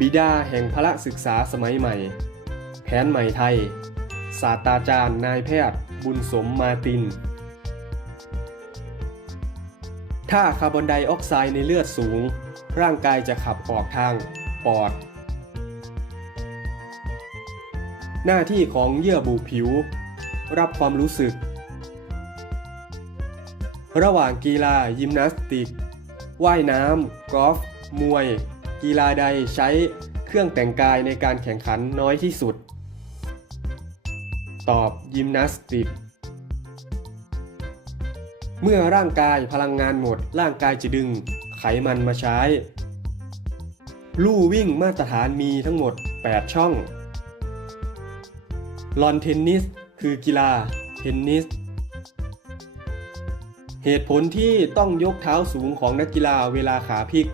บิดาแห่งพระศึกษาสมัยใหม่ แผนใหม่ไทย ศาสตราจารย์นายแพทย์ บุญสมมาติน ถ้าคาร์บอนไดออกไซด์ในเลือดสูง ร่างกายจะขับออกทางปอด หน้าที่ของเยื่อบุผิว รับความรู้สึก ระหว่างกีฬายิมนาสติก ว่ายน้ำกอล์ฟมวย กีฬาใดใช้เครื่องแต่งกายในการแข่งขันน้อยที่สุด ตอบยิมนาสติก เมื่อร่างกายพลังงานหมด ร่างกายจะดึงไขมันมาใช้ ลู่วิ่งมาตรฐานมีทั้งหมด 8 ช่อง ลอนเทนนิสคือกีฬาเทนนิสเหตุผลที่ต้องยกเท้าสูงของนักกีฬาเวลาขาพลิก